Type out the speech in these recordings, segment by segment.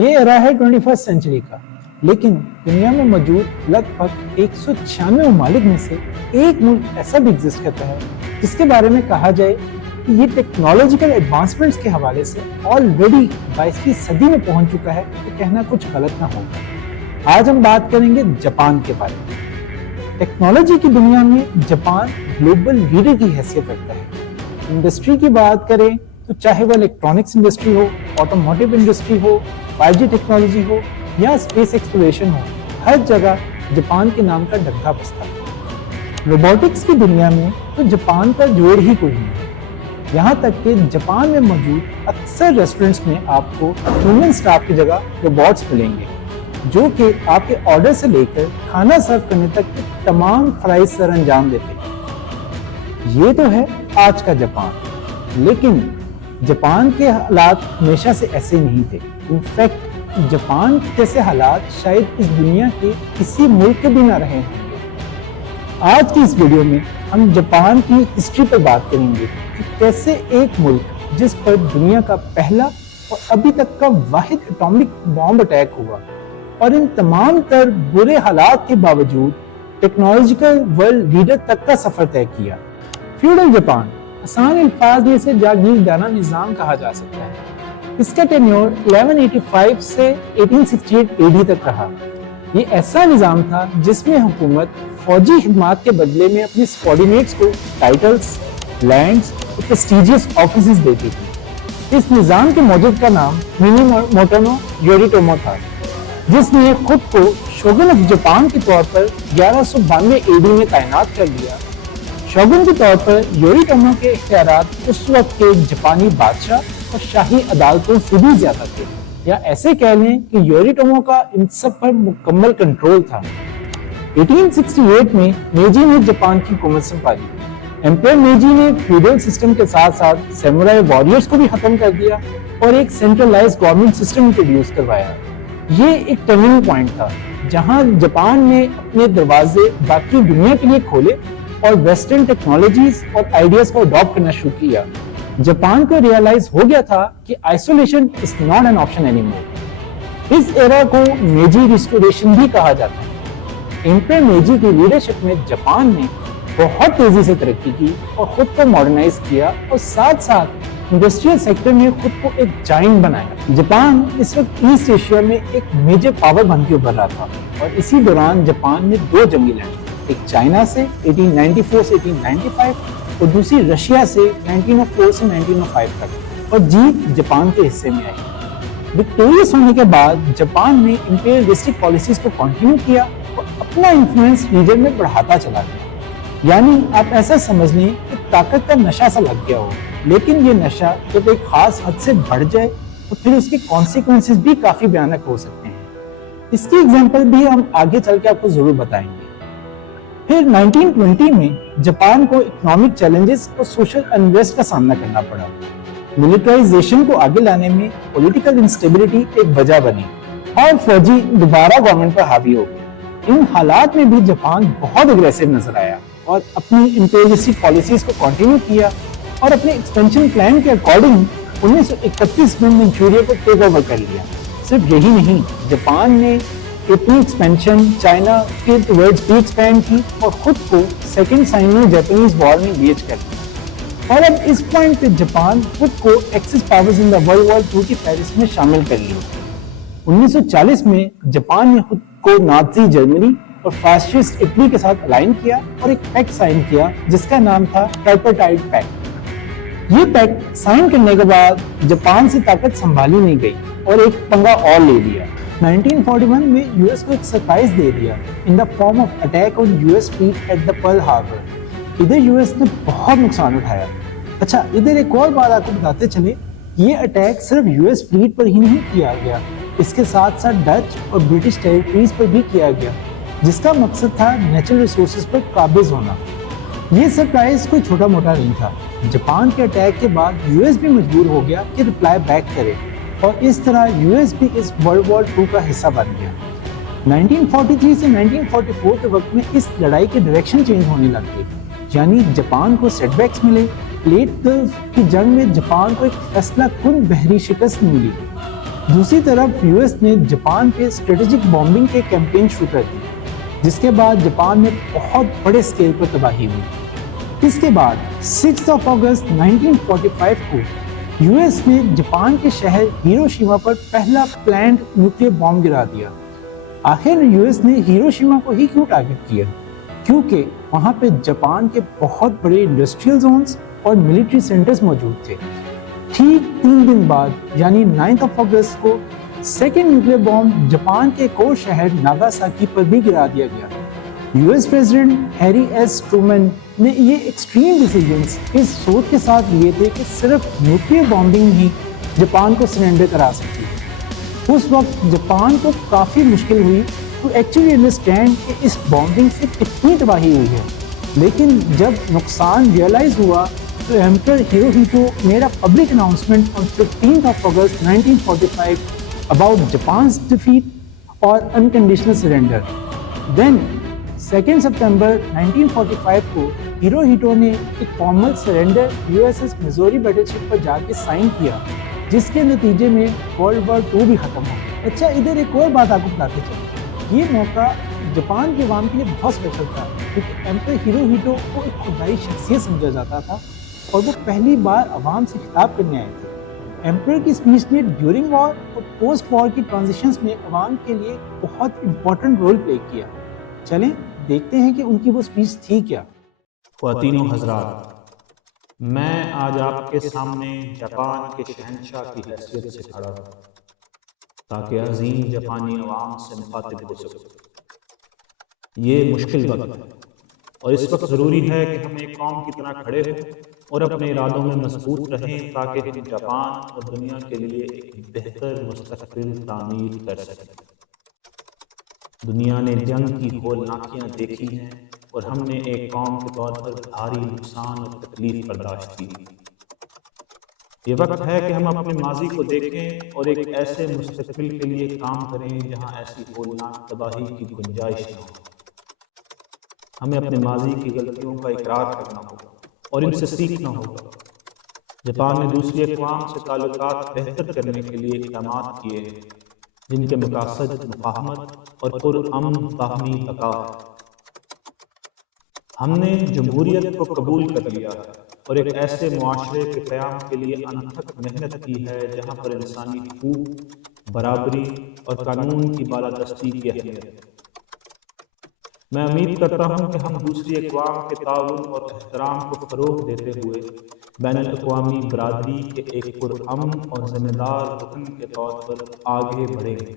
یہ ایرا ہے 21st century کا، لیکن دنیا میں موجود لگ بھگ 196 ممالک میں سے ایک ملک ایسا بھی ایگزسٹ کرتا ہے جس کے بارے میں کہا جائے کہ یہ ٹیکنالوجیکل ایڈوانسمنٹس کے حوالے سے آلریڈی 22ویں صدی میں پہنچ چکا ہے تو کہنا کچھ غلط نہ ہوگا۔ آج ہم بات کریں گے جاپان کے بارے میں۔ ٹیکنالوجی کی دنیا میں جاپان گلوبل لیڈر کی حیثیت رکھتا ہے۔ انڈسٹری کی بات کریں تو چاہے وہ الیکٹرانکس انڈسٹری ہو، آٹوموٹیو انڈسٹری ہو، 5G ٹیکنالوجی ہو یا اسپیس ایکسپلوریشن ہو، ہر جگہ جاپان کے نام کا ڈنکا بجتا ہے۔ روبوٹکس کی دنیا میں تو جاپان کا جوڑ ہی کوئی نہیں ہے، یہاں تک کہ جاپان میں موجود اکثر ریسٹورنٹس میں آپ کو ہیومن سٹاف کی جگہ روبوٹس ملیں گے جو کہ آپ کے آرڈر سے لے کر کھانا سرو کرنے تک کے تمام فرائض سر انجام دیتے ہیں۔ یہ تو ہے آج کا جاپان، لیکن جاپان کے حالات ہمیشہ سے ایسے نہیں تھے۔ انفیکٹ جاپان جیسے حالات شاید اس دنیا کے کسی ملک کے بھی نہ رہے ہوں گے۔ آج کی اس ویڈیو میں ہم جاپان کی ہسٹری پر بات کریں گے کہ کیسے ایک ملک جس پر دنیا کا پہلا اور ابھی تک کا واحد اٹامک بام اٹیک ہوا اور ان تمام تر برے حالات کے باوجود ٹیکنالوجیکل ورلڈ لیڈر تک کا سفر طے کیا۔ فیوڈل جاپان آسان الفاظ میں اسے جاگیردارانہ نظام کہا جا سکتا ہے۔ اس کا ٹینیور 1185 سے 1868 AD تک رہا۔ یہ ایسا نظام تھا جس میں حکومت فوجی خدمات کے بدلے میں اپنے سبارڈینیٹس کو ٹائٹلز، لینڈز اور پریسٹیجیس آفیسز دیتی تھی۔ اس نظام کے موجد کا نام مینیموٹو یوریٹومو تھا، جس نے خود کو شوگن آف جاپان کے طور پر 1192 AD میں تعینات کر لیا۔ شوگن کے طور پر یوریٹومو کے اختیارات اس وقت کے جاپانی بادشاہ اور شاہی عدالتوں سے بھی زیادہ تھے، یا ایسے کہہ لیں کہ یوریٹومو کا ان سب پر مکمل کنٹرول تھا۔ 1868 میں میجی نے جاپان کی حکومت سنبھالی۔ ایمپرر میجی نے فیوڈل سسٹم کے ساتھ ساتھ سیمورائی واریئرز کو بھی ختم کر دیا اور ایک سینٹرلائز گورنمنٹ سسٹم انٹروڈیوس کروایا۔ یہ ایک ٹرننگ پوائنٹ تھا جہاں جاپان نے اپنے دروازے باقی دنیا کے لیے کھولے اور ویسٹرن ٹیکنالوجیز اور آئیڈیاز کو اڈاپٹ کرنا شروع کیا۔ جاپان کو ریئلائز ہو گیا تھا کہ isolation is not an option any more. اس ایرا کو میجی ریسٹوریشن بھی کہا جاتا ہے۔ ایمپرر میجی کی لیڈرشپ میں جاپان نے بہت تیزی سے ترقی کی اور خود کو ماڈرنائز کیا اور ساتھ ساتھ انڈسٹریل سیکٹر میں خود کو ایک جائنٹ بنایا۔ جاپان اس وقت ایسٹ ایشیا میں ایک میجر پاور بن کے ابھر رہا تھا اور اسی دوران جاپان میں دو جنگی لڑیں، ایک چائنا سے 1894 سے 1895 اور دوسری رشیا سے 1904 سے 1905 تک، اور جیت جاپان کے حصے میں آئی۔ وکٹوریس ہونے کے بعد جاپان نے امپیریلسٹک پالیسیز کو کنٹینیو کیا اور اپنا انفلوئنس ریجن میں بڑھاتا چلا گیا۔ یعنی آپ ایسا سمجھ لیں کہ طاقت کا نشہ سا لگ گیا ہو، لیکن یہ نشہ جب ایک خاص حد سے بڑھ جائے تو پھر اس کے کانسیکوینسز بھی کافی بھیانک ہو سکتے ہیں۔ اس کی ایگزامپل بھی ہم آگے چل کے آپ کو ضرور بتائیں گے۔ پھر 1920 میں جاپان کو اکنامک چیلنجز اور سوشل انریسٹ کا سامنا کرنا پڑا۔ ملٹرائزیشن کو آگے لانے میں پولیٹیکل انسٹیبلٹی ایک وجہ بنی اور فوجی دوبارہ گورنمنٹ پر حاوی ہو گئے۔ ان حالات میں بھی جاپان بہت اگریسو نظر آیا اور اپنی امپیریلسٹک پالیسیز کو کنٹینیو کیا اور اپنے ایکسپینشن پلان کے اکارڈنگ 1931 میں منچوریا کو ٹیک اوور کر لیا۔ صرف یہی نہیں، جاپان نے اپنی ایکسپینشن چائنا کے ٹورڈز بھی ایکسپینڈ کی اور خود کو سیکنڈ سائنو جاپانیز وار میں انگیج کر لیا، اور اب اس پوائنٹ پہ جاپان خود کو axis powers in the world war 2 کی فہرست میں شامل کر لیا۔ 1940 میں جاپان نے خود کو نازی جرمنی اور فاسسٹ اٹلی کے ساتھ الائن کیا اور ایک پیکٹ سائن کیا جس کا نام تھا ٹرائپرٹائٹ پیکٹ۔ یہ پیکٹ سائن کرنے کے بعد جاپان سے طاقت سنبھالی نہیں گئی اور ایک پنگا اور لے لیا۔ 1941 میں یو ایس کو ایک سرپرائز دے دیا in the form of attack on U S fleet at the Pearl Harbor. ادھر یو ایس نے بہت نقصان اٹھایا۔ اچھا، ادھر ایک اور بات آپ کو بتاتے چلے، یہ اٹیک صرف یو ایس فلیٹ پر ہی نہیں کیا گیا، اس کے ساتھ ساتھ ڈچ اور برٹش ٹیریٹریز پر بھی کیا گیا، جس کا مقصد تھا نیچرل ریسورسز پر قابض ہونا۔ یہ سرپرائز کوئی چھوٹا موٹا نہیں تھا۔ جاپان کے اٹیک کے بعد یو ایس بھی مجبور ہو گیا کہ رپلائی بیک کرے، اور اس طرح یو ایس بھی اس ورلڈ وار 2 کا حصہ بن گیا۔ 1943 سے 1944 کے وقت میں اس لڑائی کی ڈائریکشن چینج ہونے لگ گئی، یعنی جاپان کو سیٹ بیکس ملے۔ پلیٹ گلف کی جنگ میں جاپان کو ایک فیصلہ کن بحری شکست ملی۔ دوسری طرف یو ایس نے جاپان پہ اسٹریٹجک بامبنگ کے کیمپین شروع کر دی، جس کے بعد جاپان میں بہت بڑے اسکیل پر تباہی ہوئی۔ اس کے بعد 6 اگست 1945 کو یو ایس نے جاپان کے شہر ہیروشیما پر پہلا پلانڈ نیوکلیئر بام گرا دیا۔ آخر یو ایس نے ہیروشیما کو ہی کیوں ٹارگٹ کیا؟ کیونکہ وہاں پہ جاپان کے بہت بڑے انڈسٹریل زونز اور ملٹری سینٹرز موجود تھے۔ ٹھیک 3 دن بعد یعنی 9 اگست کو سیکنڈ نیوکلیئر بام جاپان کے ایک اور شہر ناگاساکی پر بھی گرا دیا گیا۔ U S president Harry S Truman نے یہ ایکسٹریم ڈیسیجنز اس سوچ کے ساتھ لیے تھے کہ صرف نیوکلیئر بامبنگ ہی جاپان کو سرنڈر کرا سکتی ہے۔ اس وقت جاپان کو کافی مشکل ہوئی ٹو ایکچولی انڈرسٹینڈ کہ اس بامبنگ سے کتنی تباہی ہوئی ہے، لیکن جب نقصان ریئلائز ہوا تو emperor Hirohito made a public announcement on 15 August 1945 about Japan's defeat or unconditional surrender. Then 2 September 1945 کو ہیروہیٹو نے ایک formal surrender U S S Missouri battleship پر جا کے سائن کیا، جس کے نتیجے میں ورلڈ وار 2 بھی ختم ہو۔ اچھا، ادھر ایک اور بات آپ کو بتاتے چلیں، یہ موقع جاپان کے عوام کے لیے بہت اسپیشل تھا، کیونکہ ایمپرر ہیروہیٹو کو ایک خدائی شخصیت سمجھا جاتا تھا اور وہ پہلی بار عوام سے خطاب کرنے آئے تھے۔ ایمپرر کی اسپیچ نے ڈیورنگ وار اور پوسٹ وار کی ٹرانزیشنز میں عوام کے لیے بہت امپورٹنٹ رول پلے کیا۔ چلیں دیکھتے ہیں کہ ان کی وہ اسپیچ تھی کیا۔ خواتین و حضرات، میں آج آپ کے سامنے جاپان کے شہنشاہ کی حیثیت سے کھڑا ہوں تاکہ عظیم جاپانی عوام سے مخاطب ہو سکوں۔ یہ مشکل وقت ہے اور اس وقت ضروری ہے کہ ہم ایک قوم کی طرح کھڑے ہوں اور اپنے ارادوں میں مضبوط رہیں تاکہ ہم جاپان اور دنیا کے لیے ایک بہتر مستقبل تعمیر کر سکیں۔ دنیا نے جنگ کی ہولناکیاں دیکھی ہیں اور ہم نے ایک قوم کے طور پر بھاری نقصان اور تکلیف برداشت کی۔ یہ وقت ہے کہ ہم اپنے ماضی کو دیکھیں اور ایک ایسے مستقبل کے لیے کام کریں جہاں ایسی ہولناک تباہی کی گنجائش نہ ہو۔ ہمیں اپنے ماضی کی غلطیوں کا اقرار کرنا ہوگا اور ان سے سیکھنا ہوگا۔ جاپان نے دوسری اقوام سے تعلقات بہتر کرنے کے لیے اقدامات کیے ہیں جن کے مقاصد مفاہمت اور پرامن باہمی بقا ہے۔ ہم نے جمہوریت کو قبول کر لیا ہے اور ایک ایسے معاشرے کے قیام کے لیے انتھک محنت کی ہے جہاں پر انسانی حقوق، برابری اور قانون کی بالادستی کی اہمیت ہے۔ میں امید کرتا ہوں کہ ہم دوسری اقوام کے تعاون اور احترام کو فروغ دیتے ہوئے بین الاقوامی برادری کے ایک پرامن اور ذمہ دار رکن کے طور پر آگے بڑھیں گے۔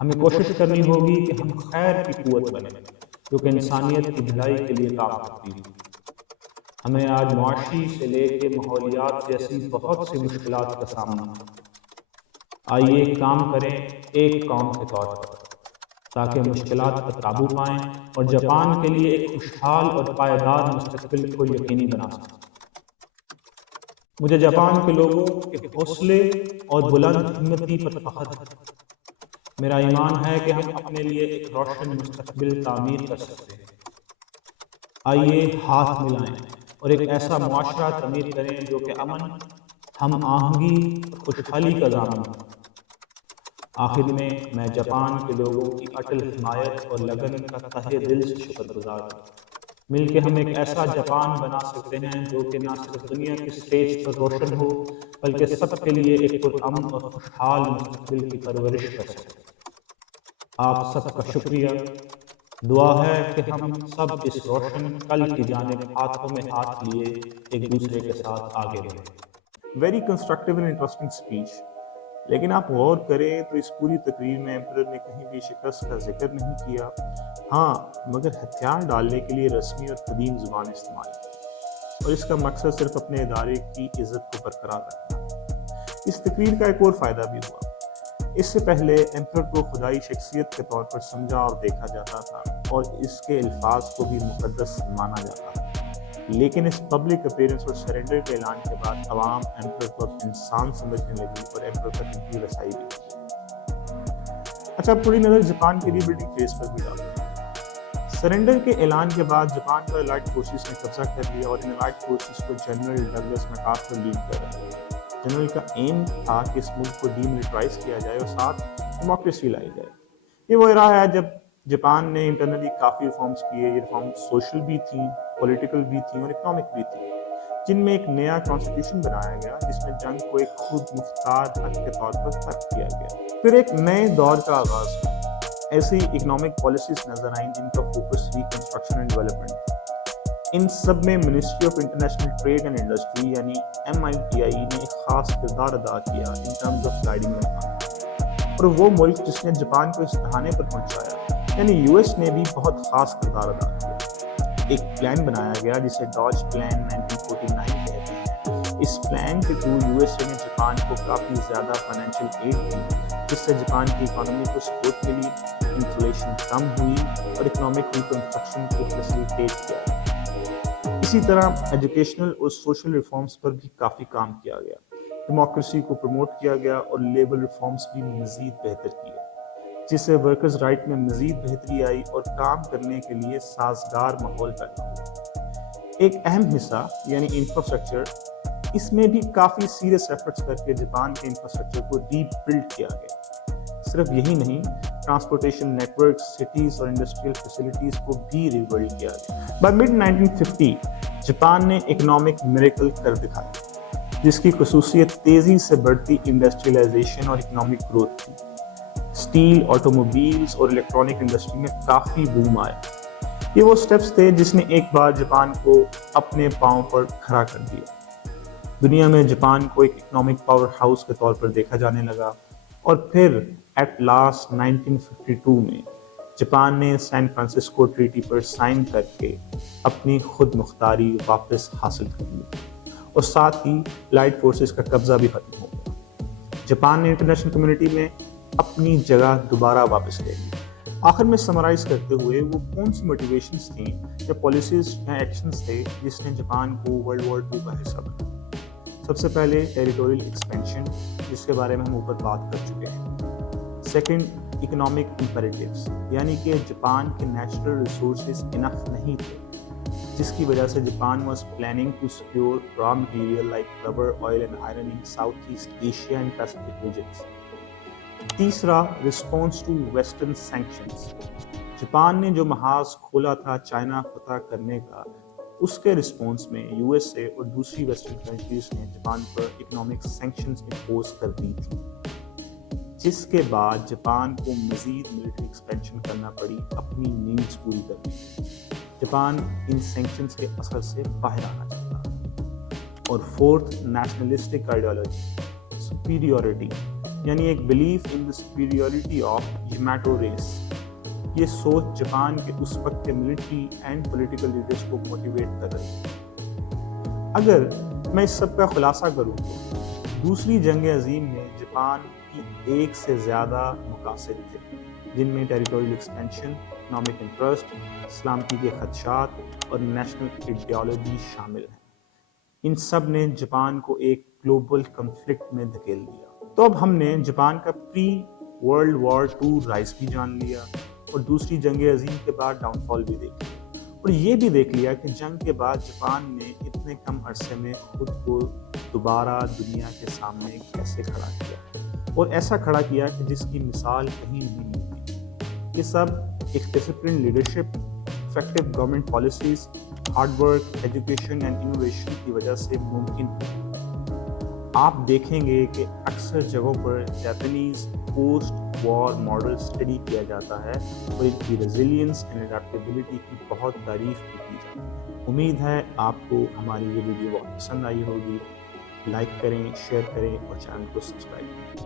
ہمیں کوشش کرنی ہوگی کہ ہم خیر کی قوت بنیں جو کہ انسانیت کی بھلائی کے لیے کام کرتی ہے۔ ہمیں آج معاشی سے لے کے ماحولیات جیسی بہت سی مشکلات کا سامنا ہے۔ آئیے کام کریں ایک قوم کے طور پر تاکہ مشکلات پر قابو پائیں اور جاپان کے لیے ایک خوشحال اور پائیدار مستقبل کو یقینی بنا سکیں۔ مجھے جاپان کے لوگوں کے حوصلے اور بلند ہمتی پر فخر ہے۔ میرا ایمان ہے کہ ہم اپنے لیے ایک روشن مستقبل تعمیر کر سکتے ہیں۔ آئیے ہاتھ ملائیں اور ایک ایسا معاشرہ تعمیر کریں جو کہ امن، ہم آہنگی اور خوشحالی کا ضامن ہو۔ آخر میں جاپان کے لوگوں کی اٹل حمایت اور لگن کا تہہ دل سے شکر گزار ہوں۔ مل کے ہم ایک ایسا جاپان بنا سکتے ہیں جو کہ نہ صرف دنیا کی اسٹیج پر روشن ہو بلکہ سب کے لیے ایک پرامن اور خوشحال مستقبل کی پرورش کر سکے۔ آپ سب کا شکریہ۔ دعا ہے کہ ہم سب اس روشن کل کی جانب ہاتھوں میں ہاتھ لیے ایک دوسرے کے ساتھ آگے بڑھیں۔ Very constructive and interesting speech, لیکن آپ غور کریں تو اس پوری تقریر میں ایمپرر نے کہیں بھی شکست کا ذکر نہیں کیا، ہاں مگر ہتھیار ڈالنے کے لیے رسمی اور قدیم زبان استعمال کی، اور اس کا مقصد صرف اپنے ادارے کی عزت کو برقرار رکھنا۔ اس تقریر کا ایک اور فائدہ بھی ہوا۔ اس سے پہلے ایمپرر کو خدائی شخصیت کے طور پر سمجھا اور دیکھا جاتا تھا اور اس کے الفاظ کو بھی مقدس مانا جاتا تھا، لیکن اس پبلک اپیرنس اور سرنڈر کے اعلان کے بعد عوام ایمپرر کو انسان سمجھنے لگی اور ایمپرر تک ان کی رسائی بھی ہوئی۔ اچھا، اب تھوڑی نظر جاپان کی ری بلڈنگ فیز پر بھی ڈالتے ہیں۔ سرنڈر کے اعلان کے بعد جاپان پر الائڈ فورسز نے قبضہ کر لیا اور ان الائڈ فورسز کو جنرل ڈگلس میکارتھر لیڈ کر رہے ہیں۔ جنرل کا ایم تھا کہ اس ملک کو ڈی ملٹرائز کیا جائے اور ساتھ ڈیموکریسی لائی جائے. یہ وہ ایرا ہے جب جاپان نے انٹرنلی کافی ریفارمز کیے. یہ ریفارمز سوشل بھی تھیں, پولیٹیکل بھی تھیں اور اکنامک بھی تھیں, جن میں ایک نیا کانسٹیٹیوشن بنایا گیا جس میں جنگ کو ایک خود مختار حق کے طور پر ترک کیا گیا. پھر ایک نئے دور کا آغاز ہوا. ایسی اکنامک پالیسیز نظر آئیں جن کا فوکس ریکنسٹرکشن اینڈ ڈیولپمنٹ تھا. ان سب میں ministry of international trade and industry یعنی MITI نے ایک خاص کردار ادا کیا in terms of guiding Japan. اور وہ ملک جس نے جاپان کو اس دہانے پر پہنچایا یعنی US نے بھی بہت خاص کردار ادا کیا. ایک پلان بنایا گیا جسے ڈاج پلان 1949 کہتے ہیں. اس پلان کے تھرو USA نے جاپان کو کافی زیادہ فائنینشیل ایڈ دی جس سے جاپان کی اکانومی کو سپورٹ ملی, انفلیشن کم ہوئی اور اکنامک ریکنسٹرکشن کو فیسیلیٹیٹ کیا. اسی طرح ایجوکیشنل اور سوشل ریفارمز پر بھی کافی کام کیا گیا. ڈیموکریسی کو پروموٹ کیا گیا اور لیبر ریفارمز بھی مزید بہتر کیے جس سے ورکرز رائٹ میں مزید بہتری آئی اور کام کرنے کے لیے سازگار ماحول پیدا ہوا. ایک اہم حصہ یعنی انفراسٹرکچر, اس میں بھی کافی سیریس ایفرٹس کر کے جاپان کے انفراسٹرکچر کو ری بلڈ کیا گیا. صرف یہی نہیں, ٹرانسپورٹیشن نیٹ ورک, سٹیز اور انڈسٹریل فیسلٹیز کو بھی ری بلڈ کیا گیا. بائی مڈ 1950 جاپان نے اکنامک میریکل کر دکھایا جس کی خصوصیت تیزی سے بڑھتی انڈسٹریلائزیشن اور اکنامک گروتھ تھی. اسٹیل, آٹوموبائلز اور الیکٹرانک انڈسٹری میں کافی بوم آیا. یہ وہ سٹیپس تھے جس نے ایک بار جاپان کو اپنے پاؤں پر کھڑا کر دیا. دنیا میں جاپان کو ایک اکنامک پاور ہاؤس کے طور پر دیکھا جانے لگا اور پھر ایٹ لاسٹ 1952 میں جاپان نے سین فرانسسکو ٹریٹی پر سائن کر کے اپنی خود مختاری واپس حاصل کر لی اور ساتھ ہی لائٹ فورسز کا قبضہ بھی ختم ہو گیا. جاپان نے انٹرنیشنل کمیونٹی میں اپنی جگہ دوبارہ واپس لے لی. آخر میں سمرائز کرتے ہوئے وہ کون سی موٹیویشنز تھیں یا پالیسیز یا ایکشنز تھے جس نے جاپان کو ورلڈ وار 2 کا حصہ بنایا. سب سے پہلے ٹیریٹوریل ایکسپینشن جس کے بارے میں ہم اوپر بات کر چکے ہیں. سیکنڈ, اکنامک امپیریٹیوز یعنی کہ جاپان کے نیچرل ریسورسز انف نہیں تھے جس کی وجہ سے Japan was planning to secure raw material like rubber, oil and iron in South East Asia and Pacific regions. تیسرا, response to western sanctions. Japan نے جو محاذ کھولا تھا چائنا فتح کرنے کا, اس کے رسپانس میں USA اور دوسری ویسٹرن کنٹریز نے جاپان پر اکنامک سینکشنز امپوز کر دی تھی جس کے بعد جاپان کو مزید ملٹری ایکسپینشن کرنا پڑی اپنی نیڈز پوری کرنے کے. جاپان ان سینکشنز کے اثر سے باہر آنا چاہتا ہے. اور فورتھ, نیشنلسٹک آئیڈیالوجی, سپیریورٹی یعنی ایک belief in the superiority of Yamato race. یہ سوچ جاپان کے اس وقت کے ملٹری اینڈ پولیٹیکل لیڈرز کو موٹیویٹ کر رہی ہے. اگر میں اس سب کا خلاصہ کروں تو دوسری جنگ عظیم میں جاپان کی ایک سے زیادہ مقاصد تھے جن میں ٹیریٹوریل ایکسپینشن, اکنامک انٹرسٹ, سلامتی کے خدشات اور نیشنل ایڈیالوجی شامل ہیں. ان سب نے جاپان کو ایک گلوبل کنفلکٹ میں دھکیل دیا. تو اب ہم نے جاپان کا پری ورلڈ وار 2 رائز بھی جان لیا اور دوسری جنگ عظیم کے بعد ڈاؤن فال بھی دیکھ لیا اور یہ بھی دیکھ لیا کہ جنگ کے بعد جاپان نے اتنے کم عرصے میں خود کو دوبارہ دنیا کے سامنے کیسے کھڑا کیا اور ایسا کھڑا کیا کہ جس کی مثال کہیں نہیں ملتی. یہ سب ایک discipline leadership, effective government policies, hard work, education and innovation کی وجہ سے ممکن ہوا. آپ دیکھیں گے کہ اکثر جگہوں پر جاپانیز پوسٹ وار ماڈل اسٹڈی کیا جاتا ہے اور ان کی ریزیلینس اینڈ اڈیپٹیبلٹی کی بہت تعریف بھی کی جاتی ہے. امید ہے آپ کو ہماری یہ ویڈیو بہت پسند آئی ہوگی. لائک کریں, شیئر کریں اور چینل کو سبسکرائب کریں.